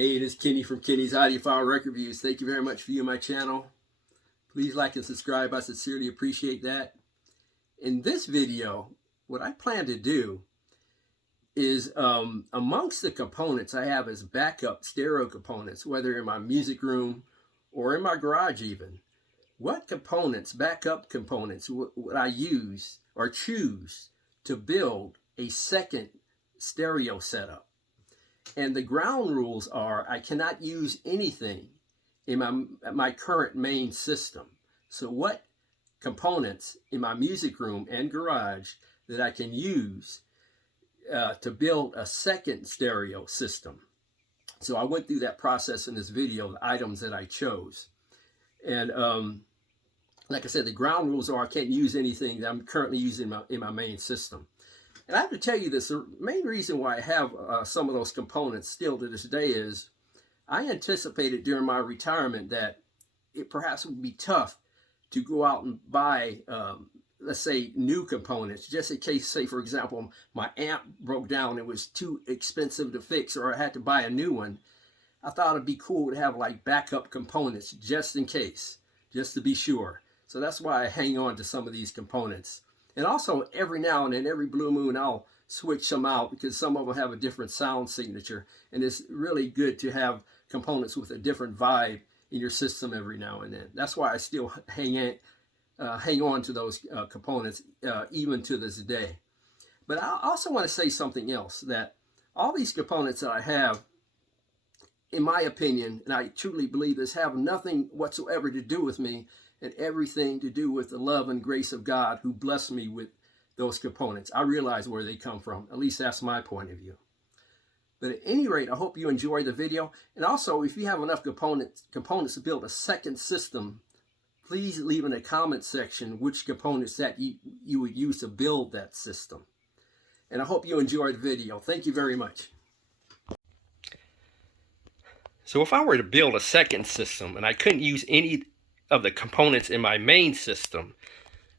Hey, it is Kenny from Kenny's Audiophile Record Reviews. Thank you very much for viewing my channel. Please like and subscribe. I sincerely appreciate that. In this video, what I plan to do is amongst the components I have as backup stereo components, whether in my music room or in my garage even, what components, backup components, would I use or choose to build a second stereo setup? And the ground rules are I cannot use anything in my current main system. So what components in my music room and garage that I can use to build a second stereo system? So I went through that process in this video, the items that I chose. And like I said, the ground rules are I can't use anything that I'm currently using in my main system. And I have to tell you this, the main reason why I have some of those components still to this day is I anticipated during my retirement that it perhaps would be tough to go out and buy, let's say, new components, just in case, say, for example, my amp broke down, it was too expensive to fix, or I had to buy a new one. I thought it'd be cool to have like backup components just in case, just to be sure. So that's why I hang on to some of these components. And also, every now and then, every blue moon, I'll switch some out because some of them have a different sound signature. And it's really good to have components with a different vibe in your system every now and then. That's why I still hang on to those components even to this day. But I also want to say something else, that all these components that I have, in my opinion, and I truly believe this, have nothing whatsoever to do with me and everything to do with the love and grace of God who blessed me with those components. I realize where they come from. At least that's my point of view. But at any rate, I hope you enjoyed the video. And also, if you have enough components to build a second system, please leave in the comment section which components that you would use to build that system. And I hope you enjoyed the video. Thank you very much. So if I were to build a second system and I couldn't use any of the components in my main system,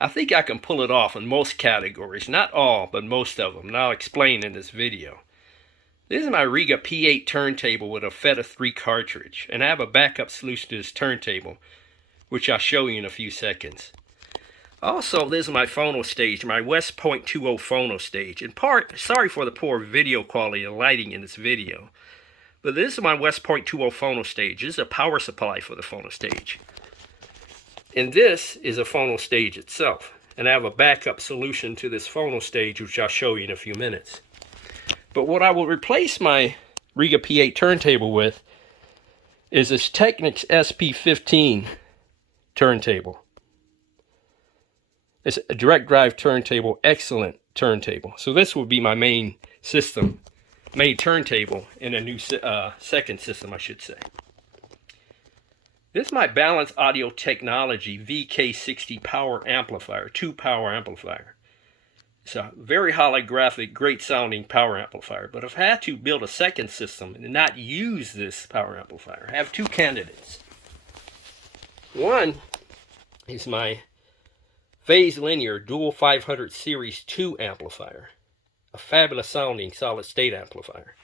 I think I can pull it off in most categories. Not all, but most of them. And I'll explain in this video. This is my Riga P8 turntable with a FETA 3 cartridge. And I have a backup solution to this turntable, which I'll show you in a few seconds. Also, this is my phono stage, my West Point 2.0 phono stage. In part, sorry for the poor video quality and lighting in this video, but this is my West Point 2.0 phono stage. This is a power supply for the phono stage. And this is a phono stage itself. And I have a backup solution to this phono stage, which I'll show you in a few minutes. But what I will replace my Riga P8 turntable with is this Technics SP15 turntable. It's a direct drive turntable, excellent turntable. So this will be my main system, main turntable in a new second system, I should say. This is my Balance Audio Technology VK60 power amplifier, 2-power amplifier. It's a very holographic, great sounding power amplifier. But if I had to build a second system and not use this power amplifier, I have two candidates. One is my Phase Linear Dual 500 Series 2 amplifier, a fabulous sounding solid state amplifier.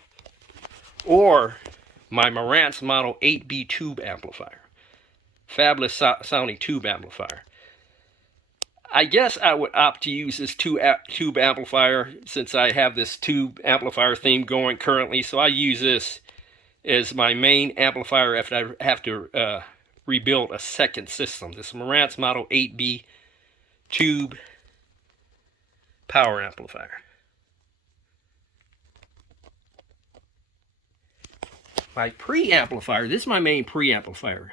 Or my Marantz Model 8B tube amplifier. Fabulous sounding tube amplifier. I guess I would opt to use this tube amplifier since I have this tube amplifier theme going currently. So I use this as my main amplifier if I have to rebuild a second system. This Marantz Model 8B tube power amplifier. My preamplifier, this is my main preamplifier.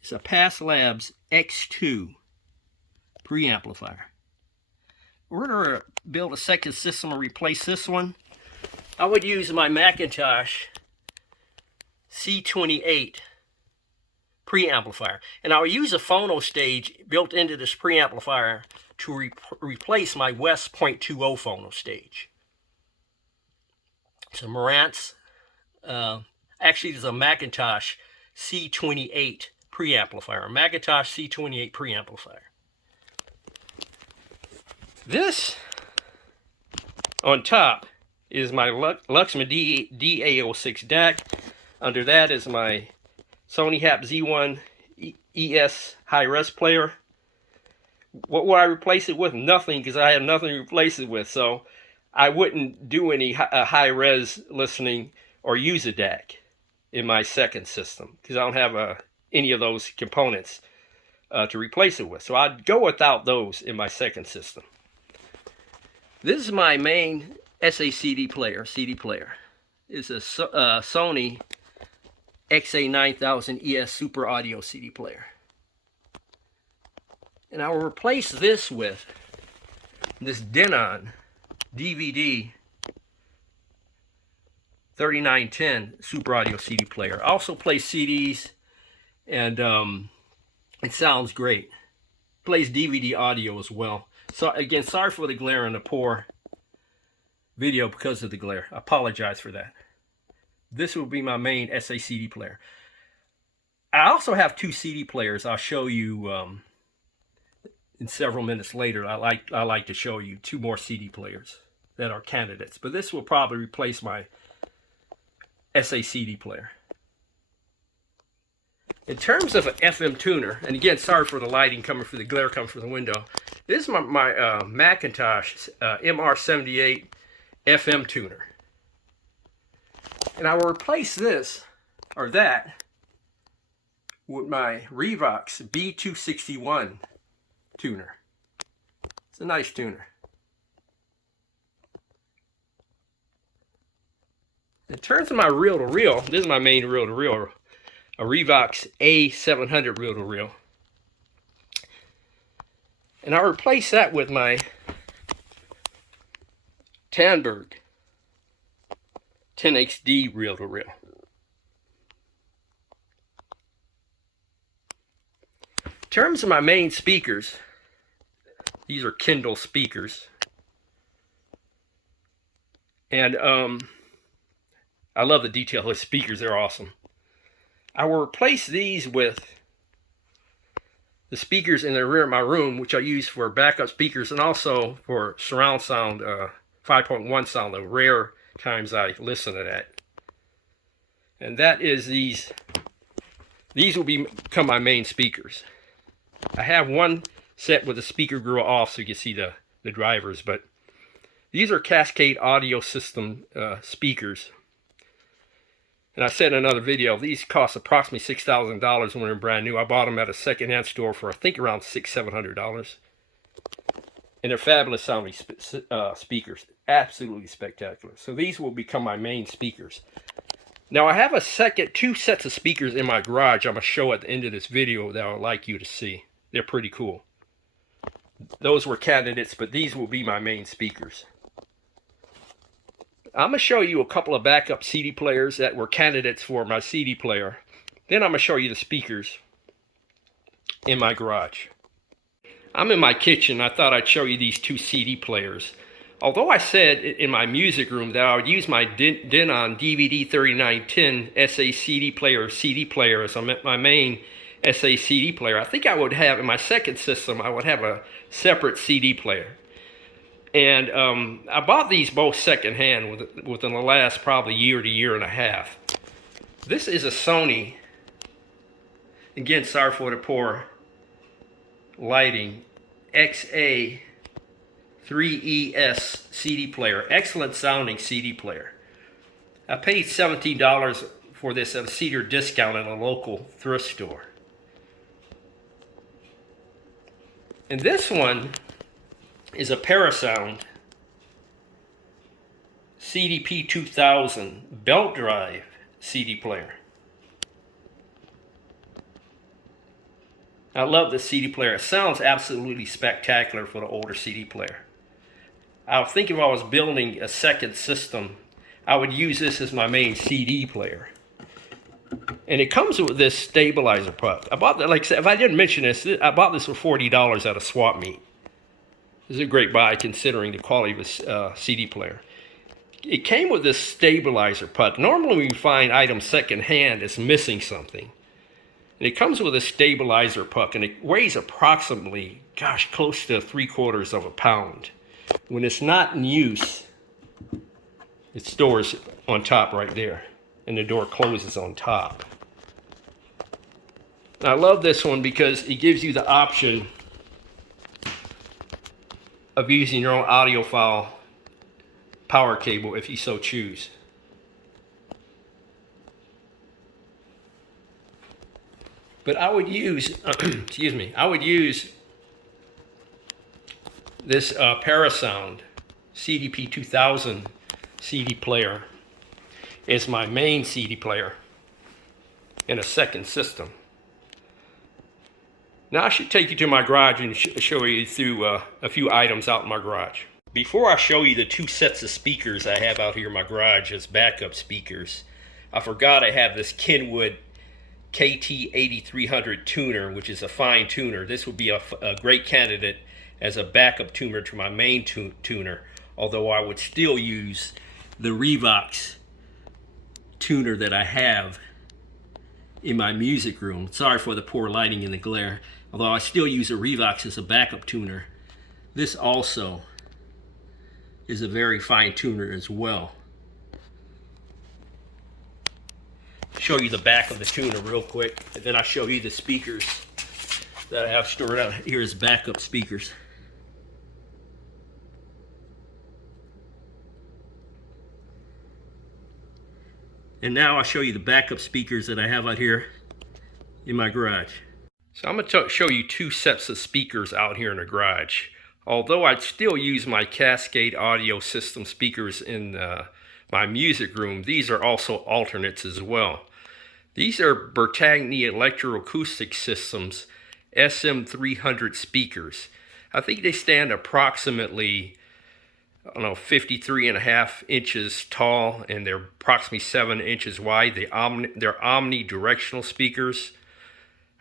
It's a Pass Labs X2 preamplifier. We're going to build a second system and replace this one. I would use my Macintosh C28 preamplifier. And I'll use a phono stage built into this preamplifier to replace my West Point 2.0 phono stage. It's a Marantz, actually there's a Macintosh C28 preamplifier, a Macintosh C28 preamplifier. This on top is my Luxman DA06 DAC. Under that is my Sony Hap Z1 ES high-res player. What would I replace it with? Nothing, because I have nothing to replace it with. So I wouldn't do any high-res listening or use a DAC in my second system, because I don't have any of those components to replace it with. So I'd go without those in my second system. This is my main SACD player, CD player. It's a Sony XA9000 ES Super Audio CD player. And I will replace this with this Denon DVD-3910 Super Audio CD player. I also play CDs, and it sounds great. Plays DVD audio as well. So again, sorry for the glare and the poor video because of the glare. I apologize for that. This will be my main SACD player. I also have two CD players. I'll show you in several minutes later. I like to show you two more CD players that are candidates. But this will probably replace my SACD player. In terms of an FM tuner, and again, sorry for the lighting coming from the glare coming from the window. This is my Macintosh MR78 FM tuner. And I will replace this, or that, with my Revox B261 tuner. It's a nice tuner. In terms of my reel-to-reel, this is my main reel-to-reel, a Revox A700 reel-to-reel. And I'll replace that with my Tandberg 10XD reel-to-reel. In terms of my main speakers, these are Kindle speakers. And I love the detail of the speakers, they're awesome. I will replace these with the speakers in the rear of my room, which I use for backup speakers and also for surround sound, 5.1 sound, the rare times I listen to that. And that is these will become my main speakers. I have one set with the speaker grill off so you can see the drivers, but these are Cascade Audio System speakers. And I said in another video, these cost approximately $6,000 when they're brand new. I bought them at a secondhand store for I think around $600-700. And they're fabulous sounding speakers. Absolutely spectacular. So these will become my main speakers. Now I have two sets of speakers in my garage I'm going to show at the end of this video that I would like you to see. They're pretty cool. Those were candidates, but these will be my main speakers. I'm going to show you a couple of backup CD players that were candidates for my CD player. Then I'm going to show you the speakers in my garage. I'm in my kitchen. I thought I'd show you these two CD players. Although I said in my music room that I would use my Denon DVD-3910 SACD player, CD player as my main SACD player, I think I would have, in my second system, I would have a separate CD player. And I bought these both secondhand within the last probably year to year and a half. This is a Sony, again, sorry for the poor lighting, XA3ES CD player. Excellent sounding CD player. I paid $17 for this at a cedar discount at a local thrift store. And this one is a Parasound CDP 2000 belt drive CD player. I love this CD player. It sounds absolutely spectacular for the older CD player. I think if I was building a second system, I would use this as my main CD player. And it comes with this stabilizer puck. I bought that, like I said, if I didn't mention this, I bought this for $40 at a swap meet. This is a great buy considering the quality of this CD player. It came with this stabilizer puck. Normally when you find items secondhand, it's missing something. And it comes with a stabilizer puck, and it weighs approximately, gosh, close to 3/4 of a pound. When it's not in use, it stores on top right there. and the door closes on top. And I love this one because it gives you the option of using your own audiophile power cable if you so choose. But I would use, excuse me, I would use this Parasound CDP 2000 CD player as my main CD player in a second system. Now I should take you to my garage and show you through a few items out in my garage. Before I show you the two sets of speakers I have out here in my garage as backup speakers, I forgot I have this Kenwood KT8300 tuner, which is a fine tuner. This would be a great candidate as a backup tuner to my main tuner, although I would still use the Revox tuner that I have in my music room. Sorry for the poor lighting and the glare. Although I still use a Revox as a backup tuner, this also is a very fine tuner as well. Show you the back of the tuner real quick, and then I'll show you the speakers that I have stored out here as backup speakers. And now I'll show you the backup speakers that I have out here in my garage. So I'm going to show you two sets of speakers out here in the garage. Although I still use my Cascade audio system speakers in my music room, these are also alternates as well. These are Bertagni Electroacoustic Systems SM300 speakers. I think they stand approximately, I don't know, 53.5 inches tall, and they're approximately 7 inches wide. They're omnidirectional speakers.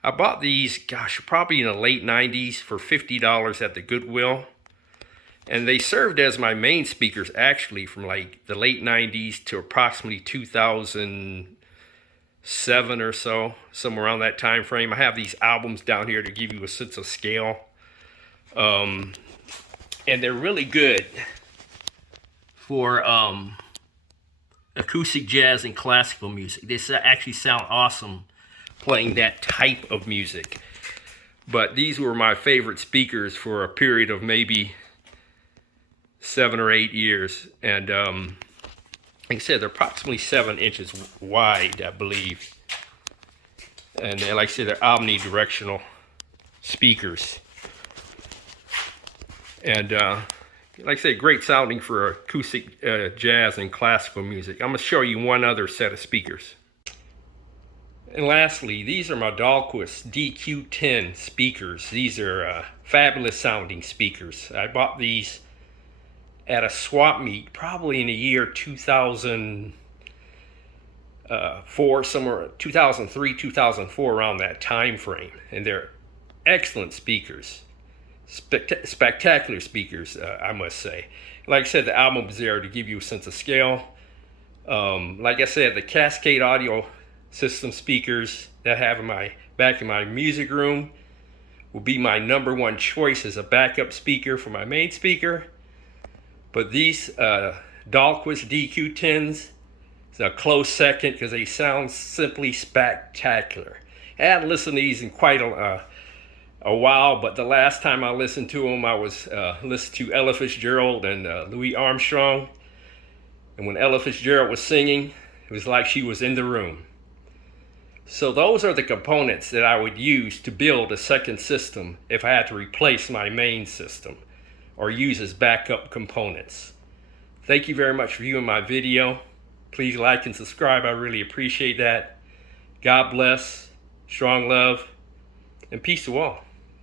I bought these, gosh, probably in the late 90s for $50 at the Goodwill. And they served as my main speakers actually from like the late 90s to approximately 2007 or so, somewhere around that time frame. I have these albums down here to give you a sense of scale. And they're really good for acoustic jazz and classical music. They actually sound awesome playing that type of music. But these were my favorite speakers for a period of maybe 7 or 8 years. And like I said, they're approximately 7 inches wide, I believe. And like I said, they're omnidirectional speakers. And like I said, great sounding for acoustic jazz and classical music. I'm going to show you one other set of speakers. And lastly, these are my Dahlquist DQ10 speakers. These are fabulous sounding speakers. I bought these at a swap meet probably in the year 2004, somewhere 2003, 2004, around that time frame. And they're excellent speakers. Spectacular speakers, I must say. Like I said, the album is there to give you a sense of scale. Like I said, the Cascade audio system speakers that I have back in my music room will be my #1 choice as a backup speaker for my main speaker. But these Dahlquist DQ10s is a close second because they sound simply spectacular. I hadn't listened to these in quite a while, but the last time I listened to them, I was listening to Ella Fitzgerald and Louis Armstrong. And when Ella Fitzgerald was singing, it was like she was in the room. So those are the components that I would use to build a second system if I had to replace my main system or use as backup components. Thank you very much for viewing my video. Please like and subscribe. I really appreciate that. God bless, strong love, and peace to all.